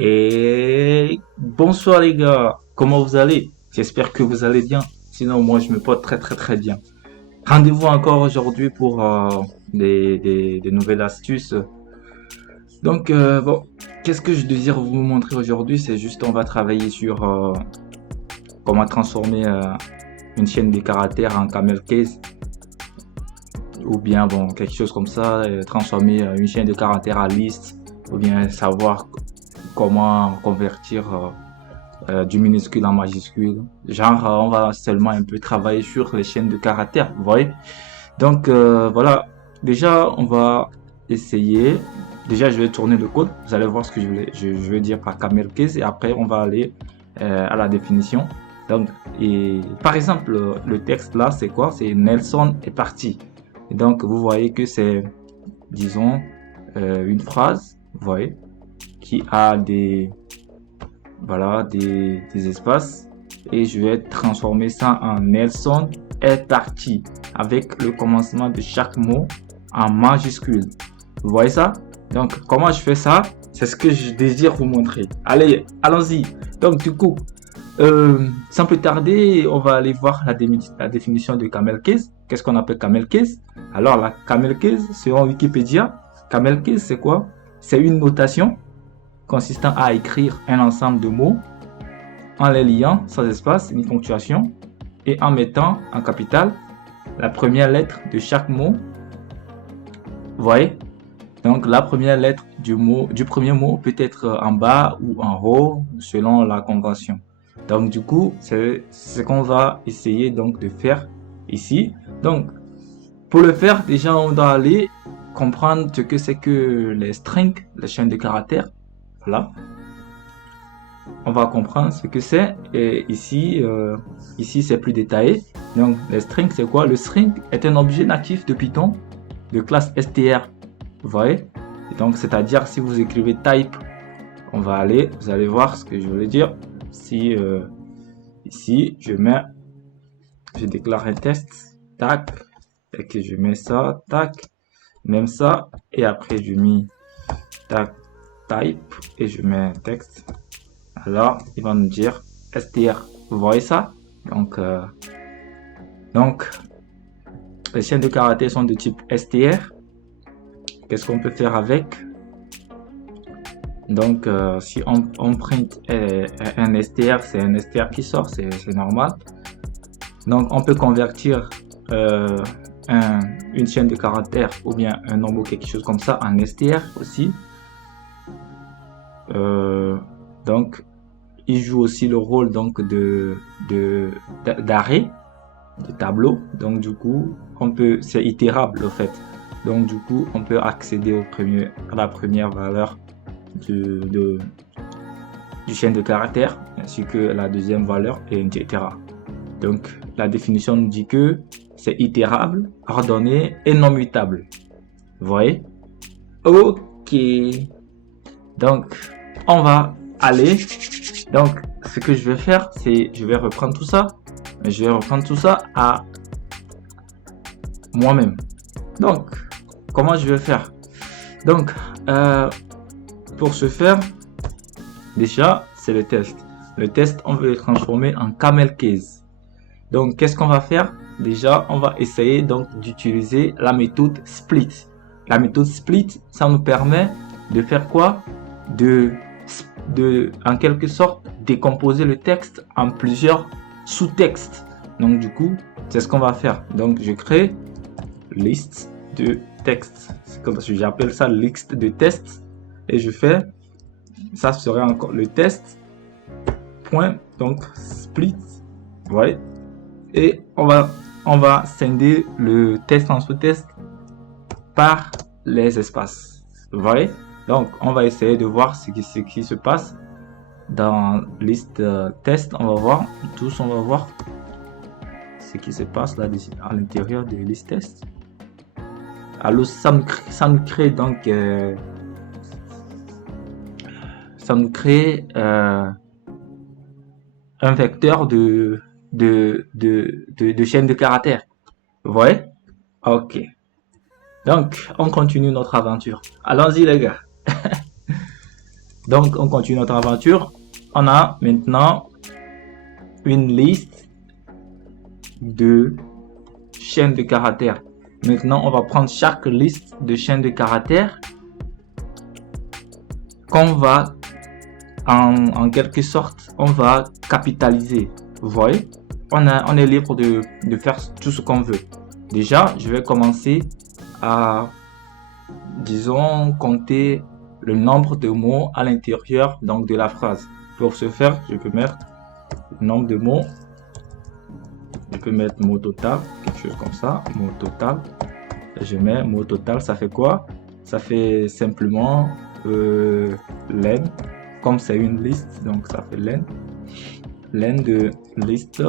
Et bonsoir les gars, comment vous allez? J'espère que vous allez bien. Sinon, moi je me porte très bien. Rendez-vous encore aujourd'hui pour des nouvelles astuces. Donc bon, qu'est-ce que je désire vous montrer aujourd'hui? C'est juste on va travailler sur comment transformer une chaîne de caractères en camel case ou bien bon quelque chose comme ça, transformer une chaîne de caractères en liste ou bien savoir comment convertir du minuscule en majuscule. Genre, on va seulement un peu travailler sur les chaînes de caractères, vous voyez. Donc, voilà. Déjà, on va essayer. Déjà, je vais tourner le code. Vous allez voir ce que je veux dire par camel case. Et après, on va aller à la définition. Donc, et par exemple, le texte là, c'est quoi? C'est Nelson est parti. Et donc, vous voyez que c'est, disons, une phrase, vous voyez, qui a voilà, des espaces et je vais transformer ça en Nelson est parti avec le commencement de chaque mot en majuscule. Vous voyez ça? Donc, comment je fais ça? C'est ce que je désire vous montrer. Allez, allons-y. Donc, du coup, sans plus tarder, on va aller voir la définition de camel case. Qu'est-ce qu'on appelle camel case? Alors, la camel case, selon Wikipédia, camel case, c'est quoi? C'est une notation consistant à écrire un ensemble de mots en les liant sans espace ni ponctuation et en mettant en capitale la première lettre de chaque mot. Vous voyez? Donc la première lettre du premier mot peut être en bas ou en haut selon la convention. Donc du coup, c'est ce qu'on va essayer donc de faire ici. Donc pour le faire, déjà on doit aller comprendre ce que c'est que les strings, les chaînes de caractères. Voilà. On va comprendre ce que c'est. Et ici, ici c'est plus détaillé. Donc, les strings, c'est quoi? Le string est un objet natif de Python de classe str. Vous voyez? Et donc, c'est-à-dire, si vous écrivez type, on va aller, vous allez voir ce que je voulais dire. Si ici, je déclare un test, tac, et que je mets ça, tac, même ça, et après je mets tac, type, et je mets un texte. Alors, il va nous dire str. Vous voyez ça? Donc, les chaînes de caractères sont de type str. Qu'est-ce qu'on peut faire avec? Donc, si on print un str, c'est un str qui sort, c'est normal. Donc, on peut convertir une chaîne de caractères ou bien un nombre quelque chose comme ça en str aussi. Donc, il joue aussi le rôle donc d'arrêt de tableau. Donc du coup, c'est itérable en fait. Donc du coup, on peut accéder à la première valeur du chaîne de caractères ainsi que la deuxième valeur et etc. Donc la définition nous dit que c'est itérable, ordonné et non mutable. Vous voyez? Ok. Donc on va aller. Donc ce que je vais faire, c'est je vais reprendre tout ça. Je vais reprendre tout ça à moi-même. Donc, comment je vais faire? Donc, pour ce faire, déjà, c'est le test. Le test, on veut le transformer en camel case. Donc, qu'est-ce qu'on va faire? Déjà, on va essayer donc d'utiliser la méthode split. La méthode split, ça nous permet de faire quoi? En quelque sorte, décomposer le texte en plusieurs sous-textes. Donc, du coup, c'est ce qu'on va faire. Donc, je crée liste de texte. C'est comme ça, j'appelle ça liste de tests. Et je fais, ça serait encore le test. Point, donc split. Vous voyez? Et on va scinder le test en sous-test par les espaces. Vous voyez? Donc, on va essayer de voir ce qui se passe dans liste test. On va voir tous, on va voir ce qui se passe là à l'intérieur de liste test. Alors ça nous crée donc ça nous crée un vecteur de chaîne de caractères. Vous voyez? Ok. Donc on continue notre aventure. Allons-y les gars. Donc, on continue notre aventure. On a maintenant une liste de chaînes de caractères. Maintenant, on va prendre chaque liste de chaînes de caractères qu'on va, en quelque sorte, on va capitaliser. Vous voyez, on est libre de faire tout ce qu'on veut. Déjà, je vais commencer à, disons, compter le nombre de mots à l'intérieur donc de la phrase. Pour ce faire, je peux mettre le nombre de mots. Je peux mettre mot total, quelque chose comme ça, mot total. Et je mets mot total, ça fait quoi? Ça fait simplement len, comme c'est une liste, donc ça fait len de liste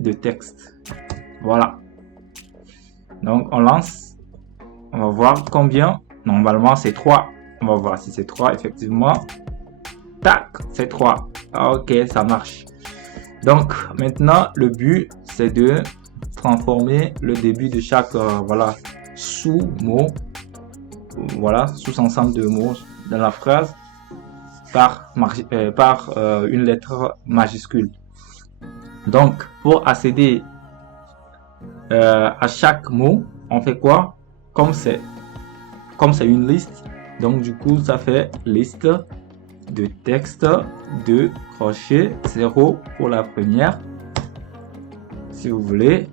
de texte. Voilà. Donc on lance, on va voir combien. Normalement c'est 3. On va voir si c'est 3 effectivement. Tac, c'est 3. Ok, ça marche. Donc maintenant le but c'est de transformer le début de chaque voilà sous-mot, voilà sous-ensemble de mots dans la phrase par une lettre majuscule. Donc pour accéder à chaque mot, on fait quoi? Comme c'est une liste, donc du coup ça fait liste de texte de crochet 0 pour la première, si vous voulez,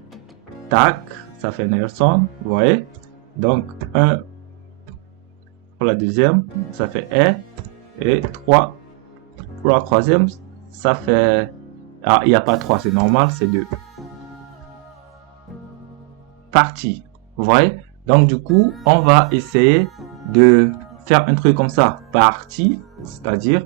tac, ça fait Nelson, vous voyez, donc 1 pour la deuxième, ça fait et 3 pour la troisième, ça fait, ah, il n'y a pas 3, c'est normal, c'est 2. Partie, vous voyez, donc du coup on va essayer de faire un truc comme ça, partie, c'est-à-dire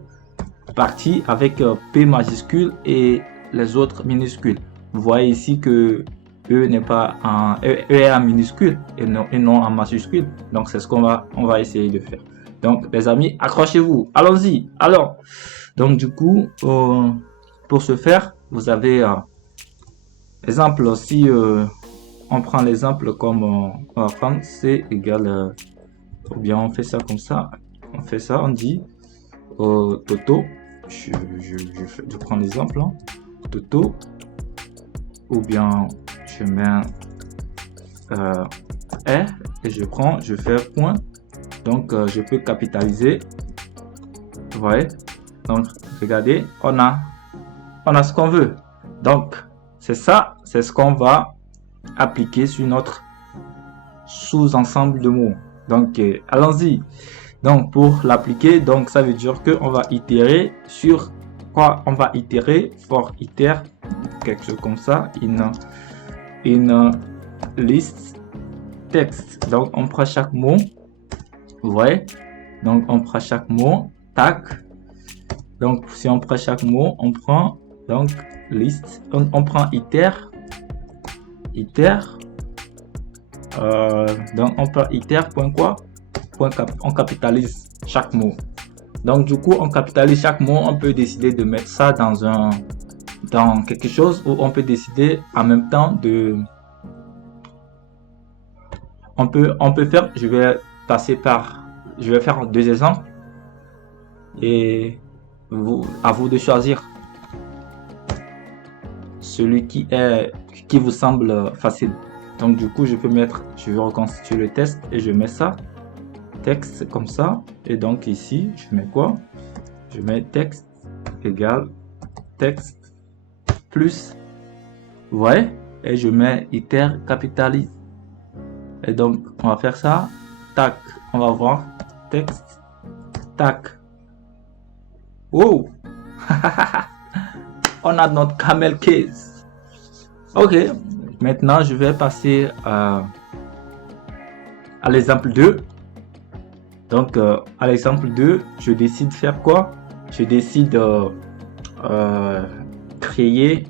partie avec P majuscule et les autres minuscules. Vous voyez ici que E n'est pas en E est en minuscule et non en majuscule. Donc c'est ce qu'on va essayer de faire. Donc les amis, accrochez-vous, allons-y. Alors, donc du coup, pour ce faire, vous avez exemple, si on prend l'exemple comme on va prendre C égale, ou bien on fait ça comme ça, on dit Toto, je prends l'exemple, hein, Toto, ou bien je mets R et je fais point, donc je peux capitaliser, vous voyez, donc regardez, on a ce qu'on veut, donc c'est ça, c'est ce qu'on va appliquer sur notre sous-ensemble de mots. Donc allons-y. Donc pour l'appliquer, donc ça veut dire que on va itérer sur quoi? On va itérer for iter, quelque chose comme ça, une liste texte. Donc on prend chaque mot, vous voyez, donc on prend chaque mot, tac, donc si on prend chaque mot, on prend donc liste, on prend iter, donc on prend iter point quoi, on capitalise chaque mot. Donc du coup on capitalise chaque mot, on peut décider de mettre ça dans quelque chose, ou on peut décider en même temps de on peut faire, je vais faire 2 exemples et à vous de choisir celui qui vous semble facile. Donc du coup je vais reconstituer le test et je mets ça, texte comme ça, et donc ici je mets quoi? Je mets texte égale texte plus, vous voyez, et je mets iter capitalise, et donc on va faire ça, tac, on va voir texte, tac, oh on a notre camel case. Ok, maintenant je vais passer à l'exemple 2. Donc à l'exemple 2, je décide de faire quoi? Je décide créer,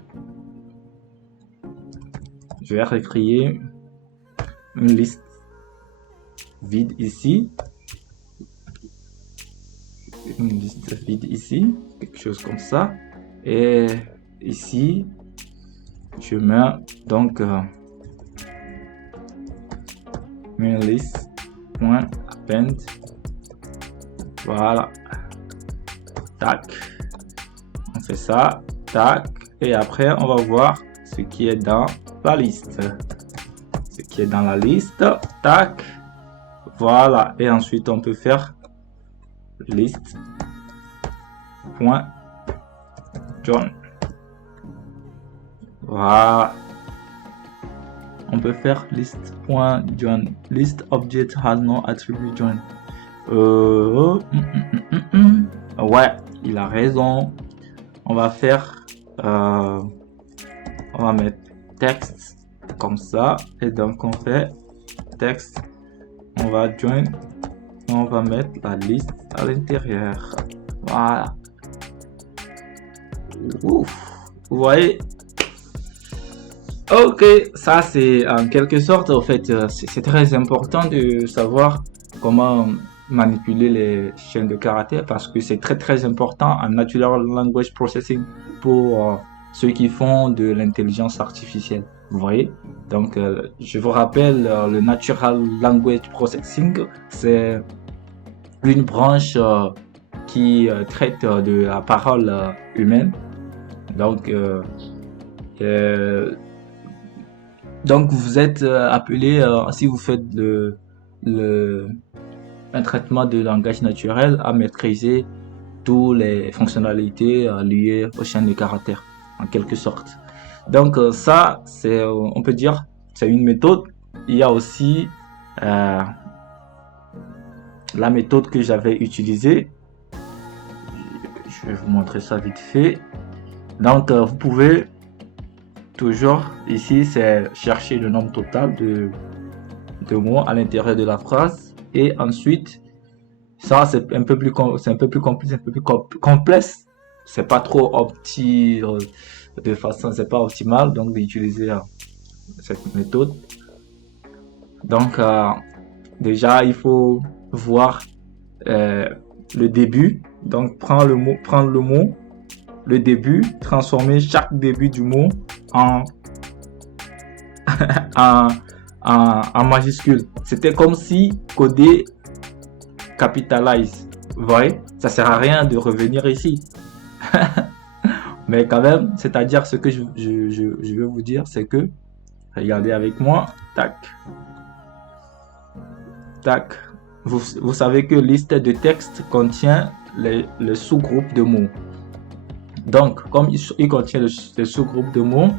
je vais recréer une liste vide ici, quelque chose comme ça, et ici je mets donc une liste point append, voilà, tac. On fait ça, tac. Et après, on va voir ce qui est dans la liste. Ce qui est dans la liste, tac. Voilà. Et ensuite, on peut faire liste. John. Voilà. On peut faire list.John. List object has no attribute John. Ouais, il a raison. On va faire, on va mettre texte comme ça. Et donc on fait texte. On va join. On va mettre la liste à l'intérieur. Voilà. Ouf. Vous voyez? Ok, ça c'est en quelque sorte, en fait, c'est très important de savoir comment manipuler les chaînes de caractères parce que c'est très important en Natural Language Processing pour ceux qui font de l'intelligence artificielle. Vous voyez? Donc, je vous rappelle, le Natural Language Processing, c'est une branche qui traite de la parole humaine. Donc vous êtes appelé, si vous faites un traitement de langage naturel, à maîtriser toutes les fonctionnalités liées aux chaînes de caractères, en quelque sorte. Donc ça, c'est, on peut dire, c'est une méthode. Il y a aussi la méthode que j'avais utilisée. Je vais vous montrer ça vite fait. Donc vous pouvez toujours, ici, c'est chercher le nombre total de mots à l'intérieur de la phrase. Et ensuite, ça, c'est un peu plus complexe, un peu plus complexe. C'est pas trop de façon, c'est pas optimal, donc d'utiliser cette méthode. Donc, déjà, il faut voir le début. Donc, prendre le mot, le début, transformer chaque début du mot en majuscule. C'était comme si coder capitalize. Vous voyez, ça sert à rien de revenir ici. Mais quand même, c'est-à-dire ce que je veux vous dire, c'est que regardez avec moi, tac, tac. Vous savez que liste de texte contient le sous-groupe de mots. Donc, comme il contient le sous-groupe de mots,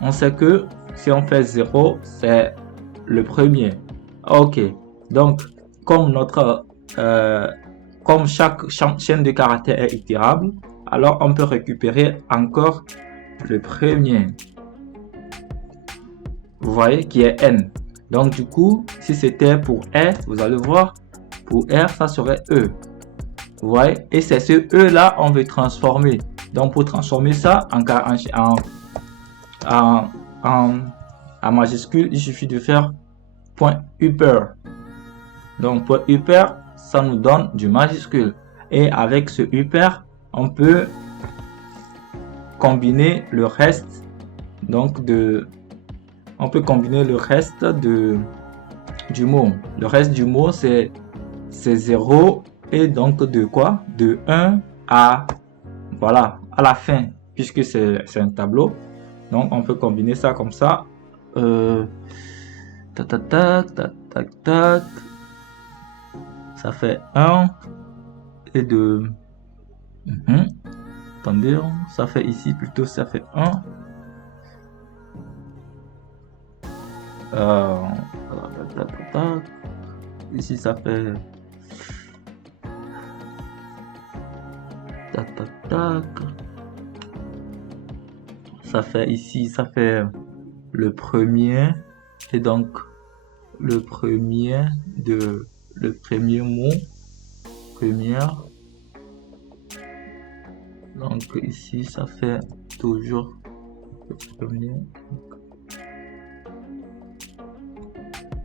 on sait que si on fait 0, c'est le premier. Ok. Donc, comme comme chaque chaîne de caractères est itérable, alors on peut récupérer encore le premier. Vous voyez, qui est n. Donc, du coup, si c'était pour R, vous allez voir, pour R, ça serait E. Vous voyez, et c'est ce E là, on veut transformer. Donc, pour transformer ça en majuscule, il suffit de faire .upper. Donc, .upper, ça nous donne du majuscule. Et avec ce upper, on peut combiner le reste. Donc, on peut combiner le reste du mot. Le reste du mot, c'est 0 et donc de quoi? De 1 à, voilà, à la fin, puisque c'est un tableau. Donc, on peut combiner ça comme ça. Tac, tac, tac, tac, tac, tac. Ça fait 1 et 2. Attendez, ça fait ici plutôt, ça fait 1. Ici, ça fait... Tac, tac, tac. Ça fait ici, ça fait le premier. Et donc, le premier mot. Première. Donc, ici, ça fait toujours le premier.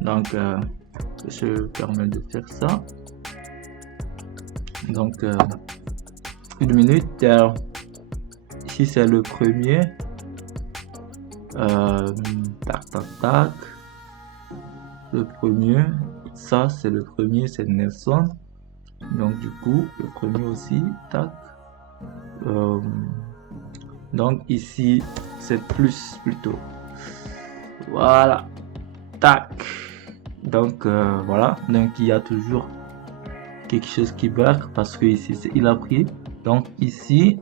Donc, je permets de faire ça. Donc, une minute. Ici, c'est le premier. Tac, tac, tac. Le premier. Ça, c'est le premier, c'est Nelson. Donc, du coup, le premier aussi. Tac. Donc ici c'est plus plutôt. Voilà. Tac. Donc voilà. Donc il y a toujours quelque chose qui bug parce que ici il a pris. Donc ici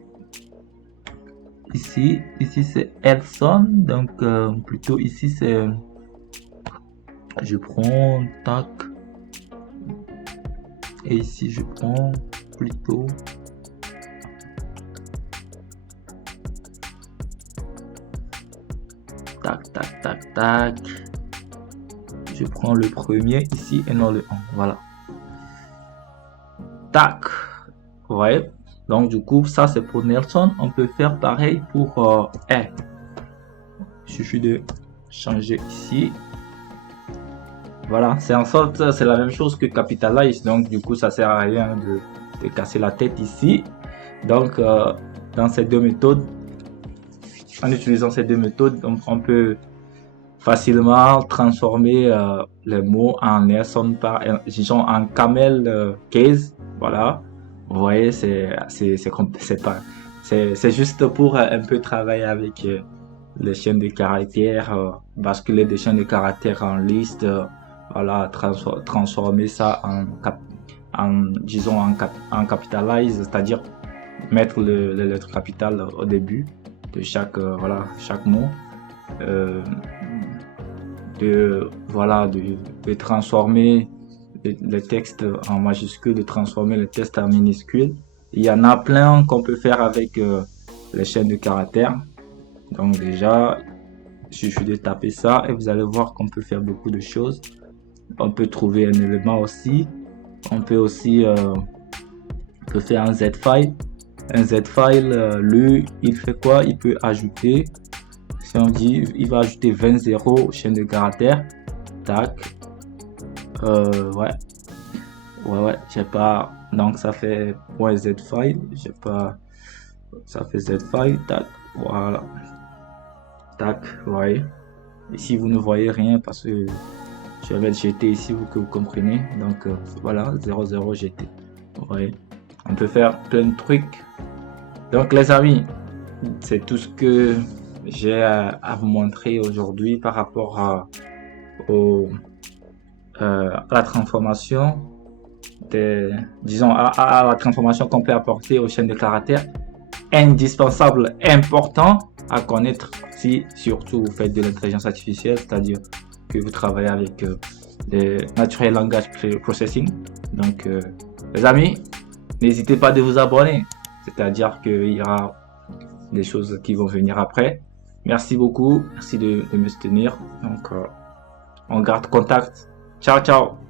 c'est Elson. Donc plutôt ici c'est, je prends tac, et ici je prends plutôt tac tac tac tac. Je prends le premier ici et non le 1. Voilà. Tac. Ouais. Donc du coup ça c'est pour Nelson. On peut faire pareil pour R. Il suffit de changer ici. Voilà, c'est en sorte, c'est la même chose que capitalize. Donc du coup ça sert à rien de casser la tête ici. Donc dans ces deux méthodes, en utilisant ces deux méthodes, on peut facilement transformer les mots en Nelson par, disons, en camel case. Voilà, vous voyez, c'est juste pour un peu travailler avec les chaînes de caractères, basculer des chaînes de caractères en liste, voilà, transformer ça disons en capitalize, c'est-à-dire mettre les lettres capitales au début de chaque voilà, chaque mot, de transformer les textes en majuscules, de transformer les textes en minuscules. Il y en a plein qu'on peut faire avec les chaînes de caractères. Donc déjà, il suffit de taper ça et vous allez voir qu'on peut faire beaucoup de choses. On peut trouver un élément aussi. On peut aussi peut faire un Z-file. Un Z-file, lui, il fait quoi? Il peut ajouter, si on dit, il va ajouter 20 zéros chaîne de caractères. Tac. Ouais, j'ai pas. Donc ça fait .z-file. J'ai pas. Ça fait Z-file. Tac. Voilà. Tac. Ouais. Ici vous ne voyez rien parce que je vais mettre GT ici pour que vous compreniez. Donc voilà, 00 GT. Ouais. On peut faire plein de trucs. Donc les amis, c'est tout ce que j'ai à vous montrer aujourd'hui par rapport à la transformation disons à la transformation qu'on peut apporter aux chaînes de caractères. Indispensable, important à connaître si surtout vous faites de l'intelligence artificielle, c'est-à-dire que vous travaillez avec le Natural Language Processing. Donc les amis, n'hésitez pas de vous abonner, c'est-à-dire qu'il y aura des choses qui vont venir après. Merci beaucoup, merci de me soutenir. Donc on garde contact. Ciao ciao.